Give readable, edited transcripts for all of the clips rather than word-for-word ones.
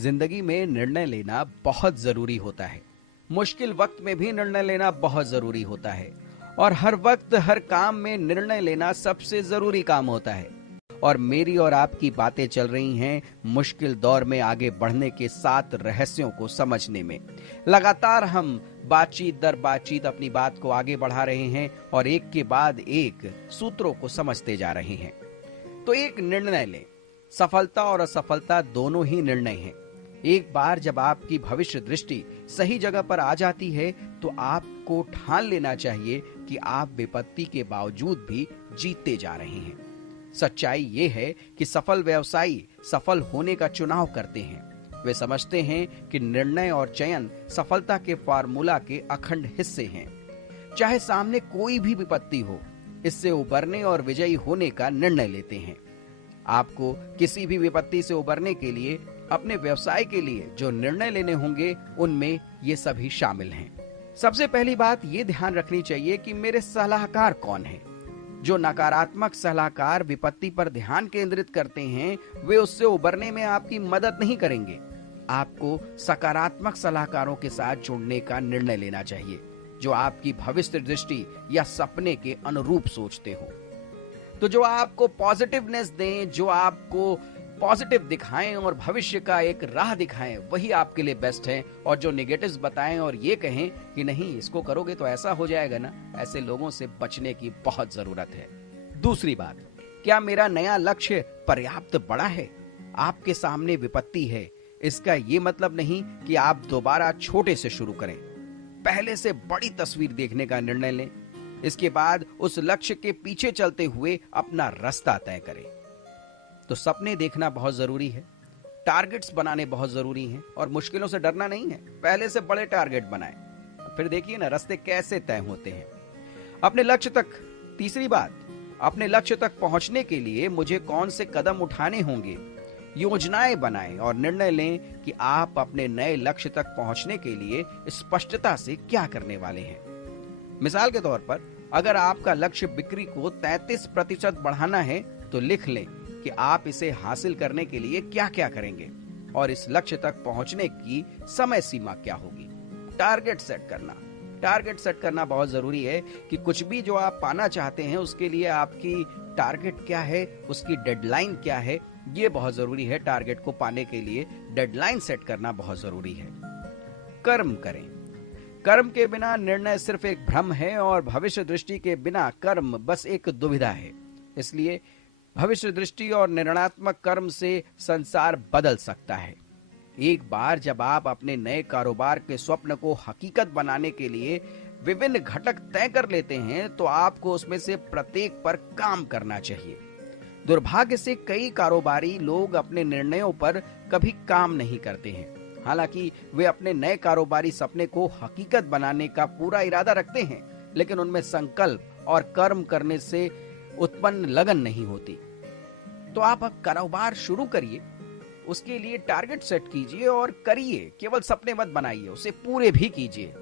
जिंदगी में निर्णय लेना बहुत जरूरी होता है। मुश्किल वक्त में भी निर्णय लेना बहुत जरूरी होता है और हर वक्त हर काम में निर्णय लेना सबसे जरूरी काम होता है। और मेरी और आपकी बातें चल रही हैं मुश्किल दौर में आगे बढ़ने के 7 रहस्यों को समझने में। लगातार हम बातचीत दर बातचीत अपनी बात को आगे बढ़ा रहे हैं और एक के बाद एक सूत्रों को समझते जा रहे हैं। तो एक निर्णय लें। सफलता और असफलता दोनों ही निर्णय हैं। एक बार जब आपकी भविष्य दृष्टि सही जगह पर आ जाती है तो आपको ठान लेना चाहिए कि आप विपत्ति के बावजूद भी जीतते जा रहे हैं। सच्चाई ये है कि सफल व्यवसायी सफल होने का चुनाव करते हैं। वे समझते हैं कि निर्णय और चयन सफलता के फार्मूला के अखंड हिस्से हैं। चाहे सामने कोई भी विपत्ति हो, इससे उबरने और विजयी होने का निर्णय लेते हैं। आपको किसी भी विपत्ति से उबरने के लिए अपने व्यवसाय के लिए जो निर्णय लेने होंगे उनमें ये सभी शामिल हैं। सबसे पहली बात ये ध्यान रखनी चाहिए कि मेरे सलाहकार कौन है। जो नकारात्मक सलाहकार विपत्ति पर ध्यान केंद्रित करते हैं वे उससे उबरने में आपकी मदद नहीं करेंगे। आपको सकारात्मक सलाहकारों के साथ जुड़ने का निर्णय लेना चाहिए जो आपकी भविष्य दृष्टि या सपने के अनुरूप सोचते हो। तो जो आपको पॉजिटिवनेस दें, जो आपको पॉजिटिव दिखाएं और भविष्य का एक राह दिखाएं, वही आपके लिए बेस्ट है। और जो नेगेटिव्स बताएं और ये कहें कि नहीं इसको करोगे तो ऐसा हो जाएगा ना, ऐसे लोगों से बचने की बहुत जरूरत है। दूसरी बात, क्या मेरा नया लक्ष्य पर्याप्त बड़ा है? आपके सामने विपत्ति है, इसका ये मतलब नहीं कि आप दोबारा छोटे से शुरू करें। पहले से बड़ी तस्वीर देखने का निर्णय लें। इसके बाद उस लक्ष्य के पीछे चलते हुए अपना रास्ता तय करें। तो सपने देखना बहुत जरूरी है, टारगेट्स बनाने बहुत जरूरी हैं और मुश्किलों से डरना नहीं है। पहले से बड़े टारगेट बनाएं, फिर देखिए ना रास्ते कैसे तय होते हैं अपने लक्ष्य तक। तीसरी बात, अपने लक्ष्य तक पहुंचने के लिए मुझे कौन से कदम उठाने होंगे, योजनाएं बनाएं और निर्णय लें कि आप अपने नए लक्ष्य तक पहुंचने के लिए स्पष्टता से क्या करने वाले हैं। मिसाल के तौर पर, अगर आपका लक्ष्य बिक्री को 33% बढ़ाना है तो लिख लें कि आप इसे हासिल करने के लिए क्या क्या करेंगे और इस लक्ष्य तक पहुंचने की समय सीमा क्या होगी। टारगेट सेट करना बहुत जरूरी है कि कुछ भी जो आप पाना चाहते हैं उसके लिए आपकी टारगेट क्या है, उसकी डेडलाइन क्या है, ये बहुत जरूरी है। टारगेट को पाने के लिए डेडलाइन सेट करना बहुत जरूरी है। कर्म करें। कर्म के बिना निर्णय सिर्फ एक भ्रम है और भविष्य दृष्टि के बिना कर्म बस एक दुविधा है। इसलिए भविष्य दृष्टि और निर्णयात्मक कर्म से संसार बदल सकता है। एक बार जब आप अपने नए कारोबार के स्वप्न को हकीकत बनाने के लिए विभिन्न घटक तय कर लेते हैं तो आपको उसमें से प्रत्येक पर काम करना चाहिए। दुर्भाग्य से कई कारोबारी लोग अपने निर्णयों पर कभी काम नहीं करते हैं। हालांकि वे अपने नए कारोबारी सपने को हकीकत बनाने का पूरा इरादा रखते हैं, लेकिन उनमें संकल्प और कर्म करने से उत्पन्न लगन नहीं होती। तो आप अब कारोबार शुरू करिए, उसके लिए टारगेट सेट कीजिए और करिए। केवल सपने मत बनाइए, उसे पूरे भी कीजिए।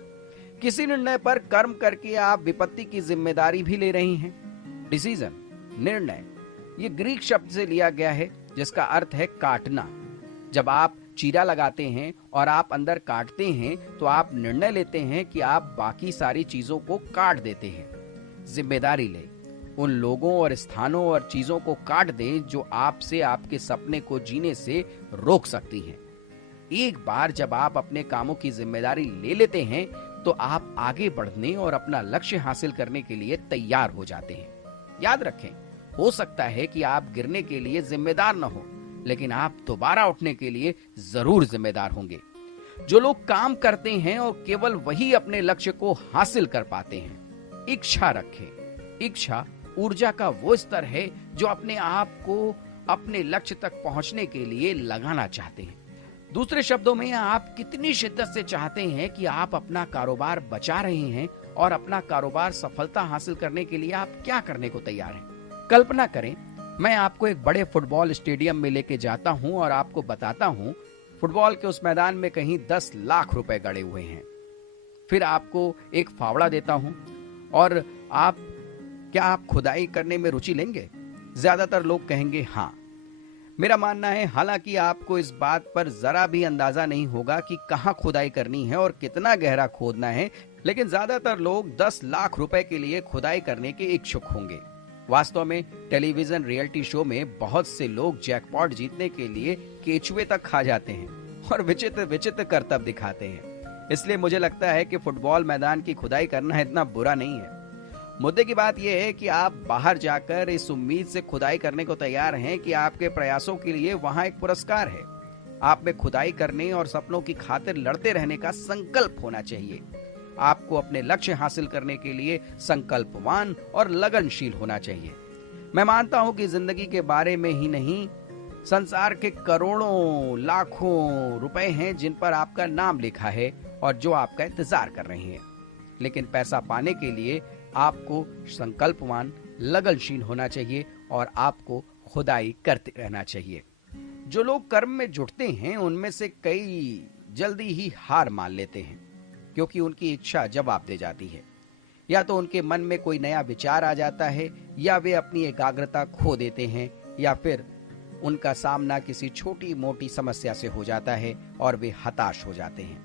किसी निर्णय पर कर्म करके आप विपत्ति की जिम्मेदारी भी ले रही हैं। डिसीजन, निर्णय, ये ग्रीक शब्द से लिया गया है जिसका अर्थ है काटना। जब आप चीरा लगाते हैं और आप अंदर काटते हैं तो आप निर्णय लेते हैं कि आप बाकी सारी चीजों को काट देते हैं। जिम्मेदारी लें, उन लोगों और स्थानों और चीजों को काट दें जो आपसे आपके सपने को जीने से रोक सकती हैं। एक बार जब आप अपने कामों की जिम्मेदारी ले लेते हैं तो आप आगे बढ़ने और अपना लक्ष्य हासिल करने के लिए तैयार हो जाते हैं। याद रखें, हो सकता है कि आप गिरने के लिए जिम्मेदार न हो, लेकिन आप दोबारा उठने के लिए जरूर जिम्मेदार होंगे। जो लोग काम करते हैं और केवल वही अपने लक्ष्य को हासिल कर पाते हैं। इच्छा रखें। इच्छा ऊर्जा का वो स्तर है जो अपने आप को अपने लक्ष्य तक पहुंचने के लिए लगाना चाहते हैं। दूसरे शब्दों में, आप कितनी शिद्दत से चाहते हैं कि आप अपना कारोबार बचा रहे हैं और अपना कारोबार सफलता हासिल करने के लिए आप क्या करने को तैयार हैं। कल्पना करें, मैं आपको एक बड़े फुटबॉल स्टेडियम में लेके जाता हूं और आपको बताता हूं फुटबॉल के उस मैदान में कहीं 10 लाख रुपए गड़े हुए हैं। फिर आपको एक फावड़ा देता हूं और क्या आप खुदाई करने में रुचि लेंगे? ज्यादातर लोग कहेंगे हाँ। मेरा मानना है, हालांकि आपको इस बात पर जरा भी अंदाजा नहीं होगा कि कहां खुदाई करनी है और कितना गहरा खोदना है, लेकिन ज्यादातर लोग 10 लाख रुपए के लिए खुदाई करने के इच्छुक होंगे। वास्तव में टेलीविजन रियलिटी शो में बहुत से लोग जैकपॉट जीतने के लिए केचुए तक खा जाते हैं और विचित्र विचित्र करतब दिखाते हैं। इसलिए मुझे लगता है कि फुटबॉल मैदान की खुदाई करना इतना बुरा नहीं है। मुद्दे की बात यह है कि आप बाहर जाकर इस उम्मीद से खुदाई करने को तैयार हैं कि आपके प्रयासों के लिए वहां एक पुरस्कार है। आप में खुदाई करने और सपनों की खातिर लड़ते रहने का संकल्प होना चाहिए। आपको अपने लक्ष्य हासिल करने के लिए संकल्पवान और लगनशील होना चाहिए। मैं मानता हूं कि जिंदगी के बारे में ही नहीं, संसार के करोड़ों लाखों रुपए हैं जिन पर आपका नाम लिखा है और जो आपका इंतजार कर रहे हैं। लेकिन पैसा पाने के लिए आपको संकल्पवान, लगनशील होना चाहिए और आपको खुदाई करते रहना चाहिए। जो लोग कर्म में जुटते हैं उनमें से कई जल्दी ही हार मान लेते हैं, क्योंकि उनकी इच्छा जवाब दे जाती है। या तो उनके मन में कोई नया विचार आ जाता है, या वे अपनी एकाग्रता खो देते हैं, या फिर उनका सामना किसी छोटी मोटी समस्या से हो जाता है और वे हताश हो जाते हैं।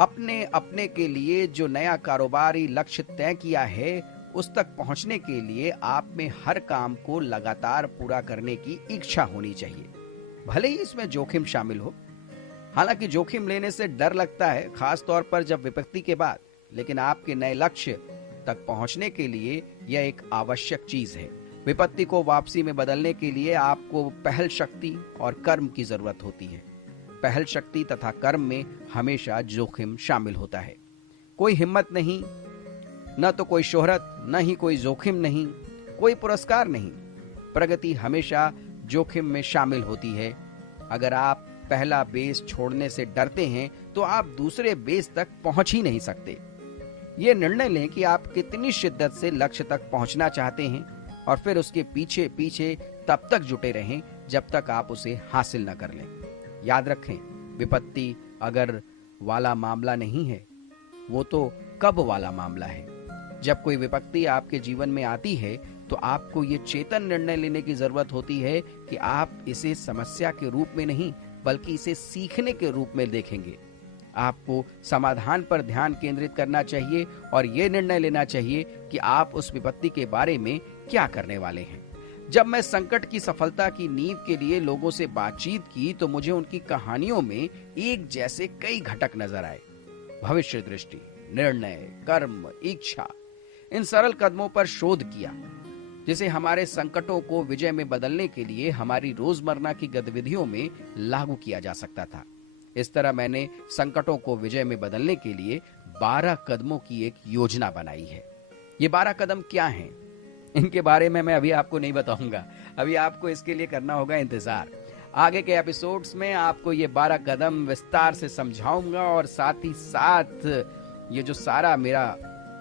अपने अपने के लिए जो नया कारोबारी लक्ष्य तय किया है, उस तक पहुंचने के लिए आप में हर काम को लगातार पूरा करने की इच्छा होनी चाहिए, भले ही इसमें जोखिम शामिल हो। हालांकि जोखिम लेने से डर लगता है, खास तौर पर जब विपत्ति के बाद, लेकिन आपके नए लक्ष्य तक पहुंचने के लिए यह एक आवश्यक चीज है। विपत्ति को वापसी में बदलने के लिए आपको पहल शक्ति और कर्म की जरूरत होती है। पहल शक्ति तथा कर्म में हमेशा जोखिम शामिल होता है। कोई हिम्मत नहीं, न तो कोई शोहरत, न ही कोई जोखिम नहीं, कोई पुरस्कार नहीं। प्रगति हमेशा जोखिम में शामिल होती है। अगर आप पहला बेस छोड़ने से डरते हैं तो आप दूसरे बेस तक पहुंच ही नहीं सकते। ये निर्णय लें कि आप कितनी शिद्दत से लक्ष्य तक पहुंचना चाहते हैं और फिर उसके पीछे पीछे तब तक जुटे रहें जब तक आप उसे हासिल न कर लें। याद रखें, विपत्ति अगर वाला मामला नहीं है, वो तो कब वाला मामला है। जब कोई विपत्ति आपके जीवन में आती है तो आपको ये चेतन निर्णय लेने की जरूरत होती है कि आप इसे समस्या के रूप में नहीं, बल्कि इसे सीखने के रूप में देखेंगे। आपको समाधान पर ध्यान केंद्रित करना चाहिए और यह निर्णय लेना चाहिए कि आप उस विपत्ति के बारे में क्या करने वाले हैं। जब मैं संकट की सफलता की नींव के लिए लोगों से बातचीत की तो मुझे उनकी कहानियों में एक जैसे कई घटक नजर आए। भविष्य दृष्टि, निर्णय, कर्म, इच्छा, इन सरल कदमों पर शोध किया जिसे हमारे संकटों को विजय में बदलने के लिए हमारी रोजमर्रा की गतिविधियों में लागू किया जा सकता था। इस तरह मैंने संकटों को विजय में बदलने के लिए 12 कदमों की एक योजना बनाई है। ये 12 कदम क्या हैं? इनके बारे में मैं अभी आपको नहीं बताऊंगा। अभी आपको इसके लिए करना होगा इंतजार। आगे के एपिसोड्स में आपको ये 12 कदम विस्तार से समझाऊंगा और साथ ही साथ ये जो सारा मेरा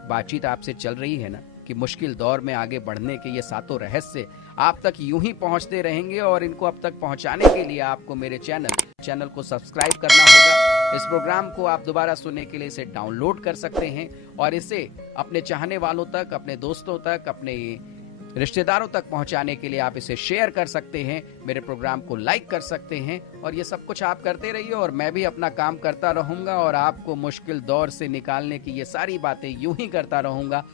बातचीत आपसे चल रही है ना, कि मुश्किल दौर में आगे बढ़ने के ये सातों रहस्य आप तक यूं ही पहुंचते रहेंगे और इनको अब तक पहुंचाने के लिए आपको मेरे चैनल को सब्सक्राइब करना होगा। इस प्रोग्राम को आप दोबारा सुनने के लिए इसे डाउनलोड कर सकते हैं और इसे अपने चाहने वालों तक, अपने दोस्तों तक, अपने रिश्तेदारों तक पहुंचाने के लिए आप इसे शेयर कर सकते हैं, मेरे प्रोग्राम को लाइक कर सकते हैं। और ये सब कुछ आप करते रहिए और मैं भी अपना काम करता रहूंगा और आपको मुश्किल दौर से निकालने की ये सारी बातें यूं ही करता रहूंगा।